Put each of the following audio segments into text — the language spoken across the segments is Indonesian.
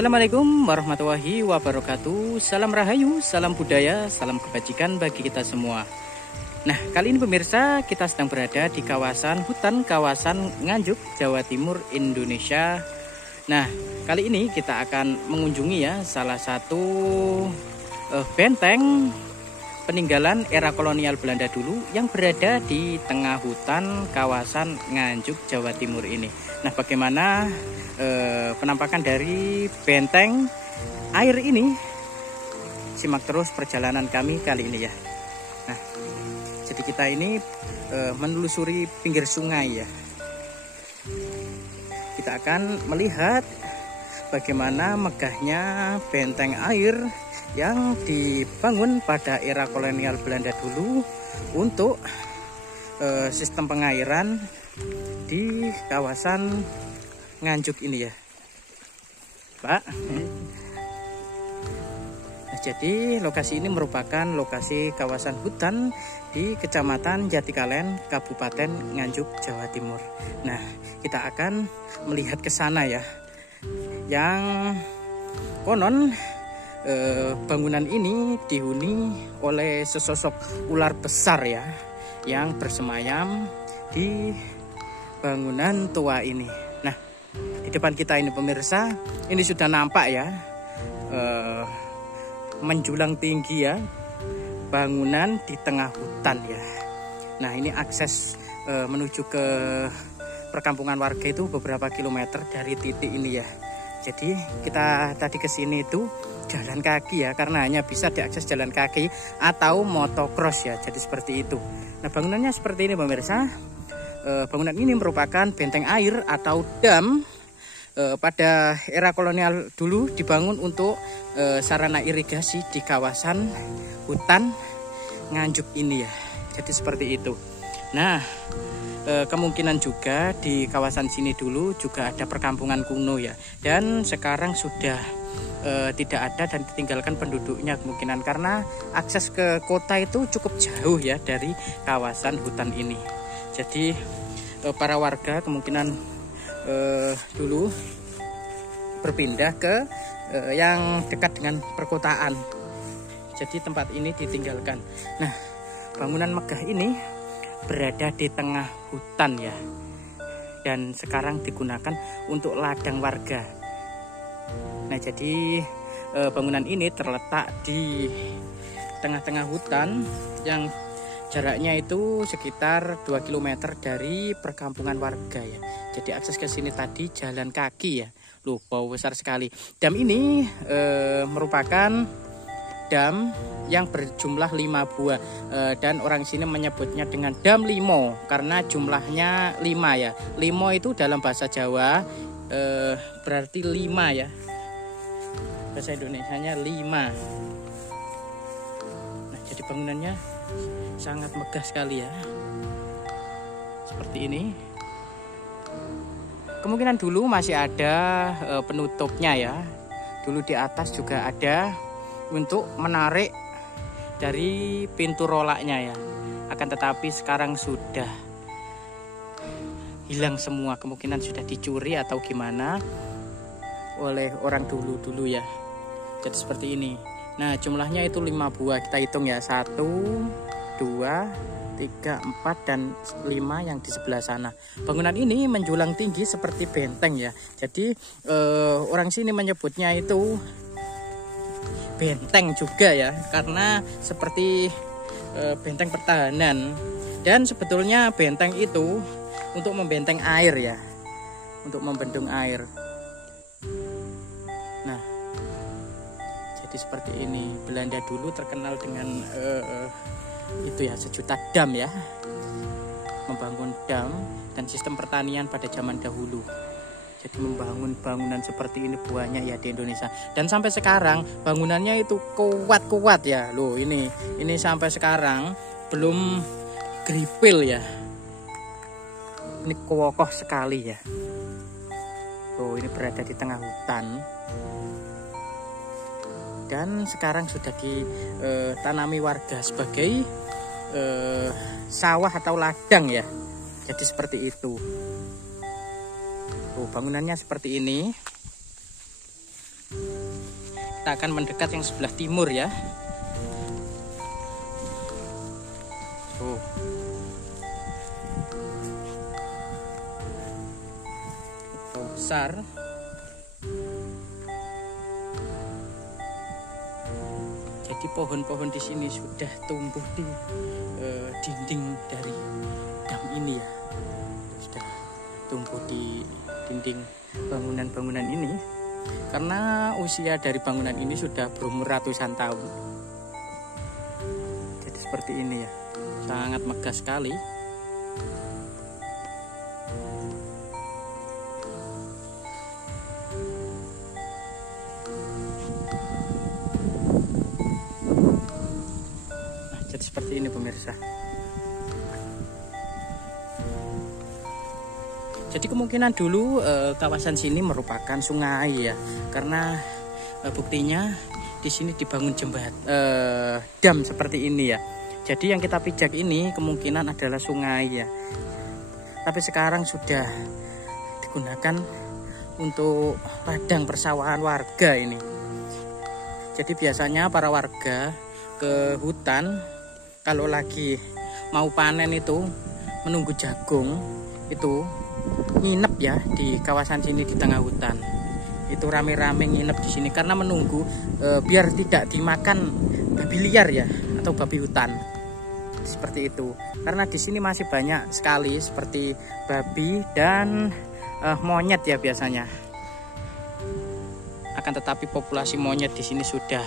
Assalamualaikum warahmatullahi wabarakatuh. Salam rahayu, salam budaya, salam kebajikan bagi kita semua. Nah, kali ini pemirsa, kita sedang berada di kawasan hutan kawasan Nganjuk, Jawa Timur, Indonesia. Nah, kali ini kita akan mengunjungi ya salah satu benteng peninggalan era kolonial Belanda dulu yang berada di tengah hutan kawasan Nganjuk, Jawa Timur ini. Nah, bagaimana penampakan dari benteng air ini? Simak terus perjalanan kami kali ini ya. Nah, jadi kita ini menelusuri pinggir sungai ya. Kita akan melihat bagaimana megahnya benteng air yang dibangun pada era kolonial Belanda dulu untuk sistem pengairan di kawasan Nganjuk ini ya, Pak. Nah, jadi lokasi ini merupakan lokasi kawasan hutan di Kecamatan Jatikalen, Kabupaten Nganjuk, Jawa Timur. Nah, kita akan melihat ke sana ya. Yang konon bangunan ini dihuni oleh sesosok ular besar ya, yang bersemayam di bangunan tua ini. Nah, di depan kita ini pemirsa, ini sudah nampak ya menjulang tinggi ya bangunan di tengah hutan ya. Nah, ini akses menuju ke perkampungan warga itu beberapa kilometer dari titik ini ya. Jadi kita tadi ke sini itu jalan kaki ya, karena hanya bisa diakses jalan kaki atau motocross ya. Jadi seperti itu. Nah, bangunannya seperti ini pemirsa. Bangunan ini merupakan benteng air atau dam pada era kolonial dulu, dibangun untuk sarana irigasi di kawasan hutan Nganjuk ini ya. Jadi seperti itu. Nah, kemungkinan juga di kawasan sini dulu juga ada perkampungan kuno ya, dan sekarang sudah tidak ada dan ditinggalkan penduduknya kemungkinan karena akses ke kota itu cukup jauh ya dari kawasan hutan ini. Jadi para warga kemungkinan dulu berpindah ke yang dekat dengan perkotaan. Jadi tempat ini ditinggalkan. Nah, bangunan megah ini berada di tengah hutan ya, dan sekarang digunakan untuk ladang warga. Nah, jadi bangunan ini terletak di tengah-tengah hutan yang jaraknya itu sekitar 2 km dari perkampungan warga ya. Jadi akses ke sini tadi jalan kaki ya. Loh, bau besar sekali. Dam ini merupakan dam yang berjumlah 5 buah dan orang sini menyebutnya dengan dam limo karena jumlahnya 5 ya. Limo itu dalam bahasa Jawa berarti 5 ya. Bahasa Indonesianya 5. Nah, jadi bangunannya sangat megah sekali ya, seperti ini. Kemungkinan dulu masih ada penutupnya ya. Dulu di atas juga ada untuk menarik dari pintu rolaknya ya. Akan tetapi sekarang sudah hilang semua, kemungkinan sudah dicuri atau gimana oleh orang dulu ya. Jadi seperti ini. Nah, jumlahnya itu 5 buah, kita hitung ya, 1, 2, 3, 4, dan 5 yang di sebelah sana. Bangunan ini menjulang tinggi seperti benteng ya. Jadi orang sini menyebutnya itu benteng juga ya, karena seperti benteng pertahanan. Dan sebetulnya benteng itu untuk membenteng air ya, untuk membendung air. Nah, jadi seperti ini. Belanda dulu terkenal dengan itu ya, sejuta dam ya, membangun dam dan sistem pertanian pada zaman dahulu. Jadi membangun bangunan seperti ini banyak ya di Indonesia, dan sampai sekarang bangunannya itu kuat ya. Loh, ini sampai sekarang belum gripil ya, ini kokoh sekali ya. Tuh, ini berada di tengah hutan dan sekarang sudah ditanami warga sebagai sawah atau ladang ya. Jadi seperti itu. Tuh, bangunannya seperti ini. Kita akan mendekat yang sebelah timur ya. Besar. Jadi pohon-pohon di sini sudah tumbuh di dinding dari dam ini ya. Sudah tumbuh di dinding bangunan-bangunan ini. Karena usia dari bangunan ini sudah berumur ratusan tahun. Jadi seperti ini ya. Sangat megah sekali. Jadi seperti ini pemirsa. Jadi kemungkinan dulu kawasan sini merupakan sungai ya, karena buktinya di sini dibangun dam seperti ini ya. Jadi yang kita pijak ini kemungkinan adalah sungai ya. Tapi sekarang sudah digunakan untuk ladang persawahan warga ini. Jadi biasanya para warga ke hutan kalau lagi mau panen itu menunggu jagung itu nginep ya di kawasan sini di tengah hutan. Itu rame-rame nginep di sini karena menunggu biar tidak dimakan babi liar ya atau babi hutan. Seperti itu. Karena di sini masih banyak sekali seperti babi dan monyet ya biasanya. Akan tetapi populasi monyet di sini sudah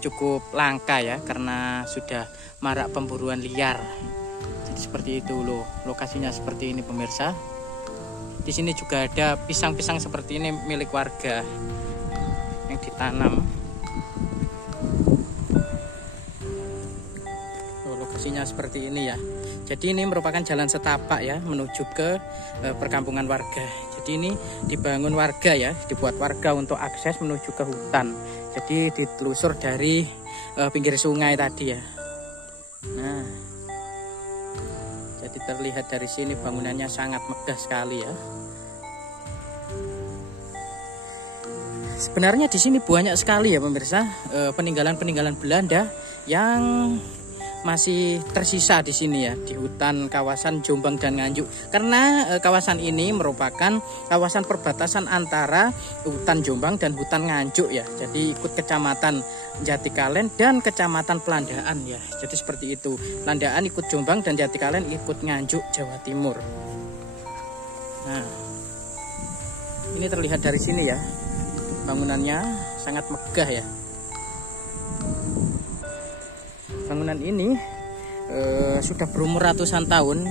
cukup langka ya karena sudah marak pemburuan liar. Jadi seperti itu loh, lokasinya seperti ini pemirsa. Di sini juga ada pisang-pisang seperti ini milik warga yang ditanam. Lokasinya seperti ini ya. Jadi ini merupakan jalan setapak ya menuju ke perkampungan warga. Jadi ini dibangun warga ya, dibuat warga untuk akses menuju ke hutan. Jadi ditelusur dari pinggir sungai tadi ya. Nah, jadi terlihat dari sini bangunannya sangat megah sekali ya. Sebenarnya di sini banyak sekali ya pemirsa peninggalan-peninggalan Belanda yang masih tersisa di sini ya di hutan kawasan Jombang dan Nganjuk. Karena kawasan ini merupakan kawasan perbatasan antara hutan Jombang dan hutan Nganjuk ya. Jadi ikut kecamatan Jatikalen dan kecamatan Pelandaan ya. Jadi seperti itu. Pelandaan ikut Jombang dan Jatikalen ikut Nganjuk Jawa Timur. Nah, ini terlihat dari sini ya. Bangunannya sangat megah ya. Bangunan ini sudah berumur ratusan tahun,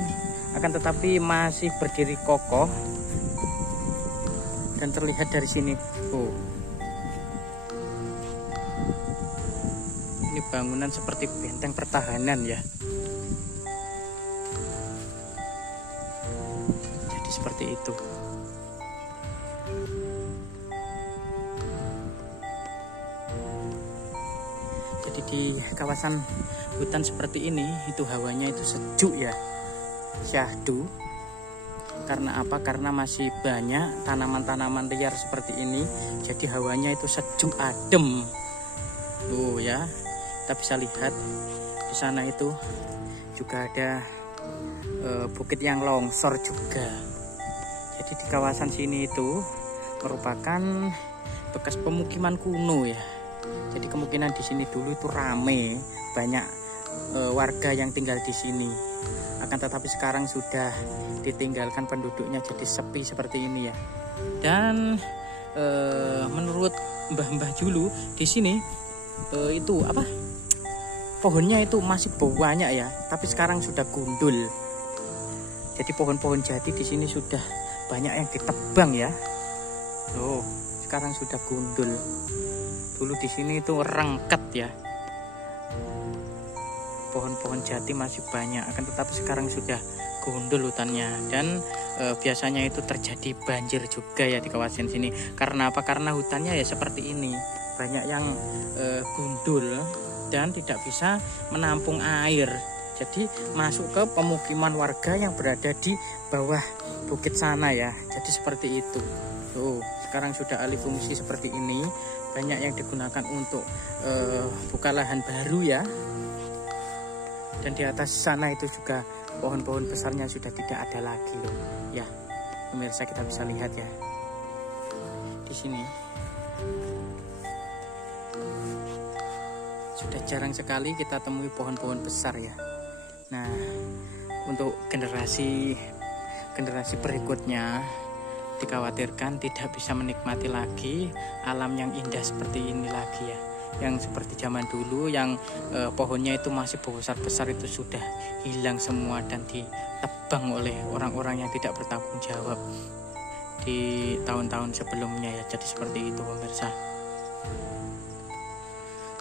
akan tetapi masih berdiri kokoh dan terlihat dari sini. Ini bangunan seperti benteng pertahanan ya. Jadi seperti itu. Di kawasan hutan seperti ini itu hawanya itu sejuk ya, syahdu. Karena apa? Karena masih banyak tanaman-tanaman liar seperti ini, jadi hawanya itu sejuk adem. Tuh ya, kita bisa lihat di sana itu juga ada bukit yang longsor juga. Jadi di kawasan sini itu merupakan bekas pemukiman kuno ya. Jadi kemungkinan di sini dulu itu rame, banyak warga yang tinggal di sini. Akan tetapi sekarang sudah ditinggalkan penduduknya, jadi sepi seperti ini ya. Dan menurut mbah-mbah dulu di sini itu apa? Pohonnya itu masih banyak ya, tapi sekarang sudah gundul. Jadi pohon-pohon jati di sini sudah banyak yang ditebang ya. Loh, sekarang sudah gundul. Dulu di sini itu rengket ya. Pohon-pohon jati masih banyak, akan tetapi sekarang sudah gundul hutannya. Dan biasanya itu terjadi banjir juga ya di kawasan sini. Karena apa? Karena hutannya ya seperti ini, banyak yang gundul dan tidak bisa menampung air. Jadi masuk ke pemukiman warga yang berada di bawah bukit sana ya. Jadi seperti itu. Tuh, sekarang sudah alih fungsi seperti ini. Banyak yang digunakan untuk buka lahan baru ya. Dan di atas sana itu juga pohon-pohon besarnya sudah tidak ada lagi loh. Ya, pemirsa kita bisa lihat ya. Di sini sudah jarang sekali kita temui pohon-pohon besar ya. Nah, untuk generasi berikutnya dikhawatirkan tidak bisa menikmati lagi alam yang indah seperti ini lagi ya. Yang seperti zaman dulu yang pohonnya itu masih besar-besar itu sudah hilang semua dan ditebang oleh orang-orang yang tidak bertanggung jawab di tahun-tahun sebelumnya ya. Jadi seperti itu pemirsa.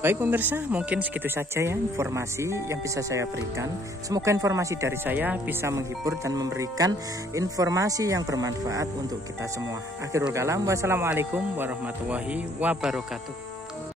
Baik pemirsa, mungkin segitu saja ya informasi yang bisa saya berikan. Semoga informasi dari saya bisa menghibur dan memberikan informasi yang bermanfaat untuk kita semua. Akhirul kalam, wassalamualaikum warahmatullahi wabarakatuh.